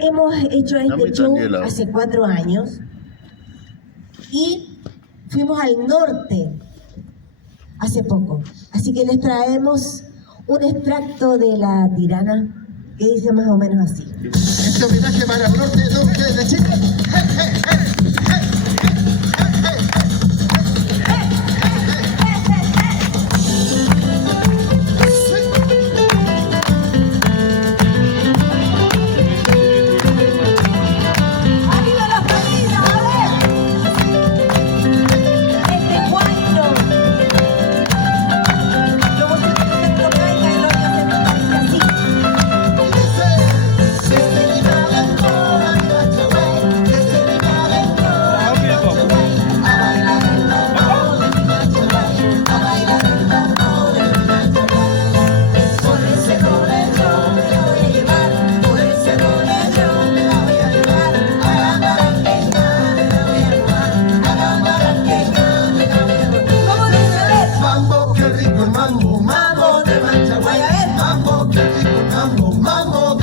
Hemos hecho este Dame show Daniela. hace 4 años y fuimos al norte hace poco. Así que les traemos un extracto de La Tirana que dice más o menos así. Este homenaje para el norte de Chile. Mambo, qué rico el mambo, mambo de Manchagüey. Mambo, qué rico el mambo, mambo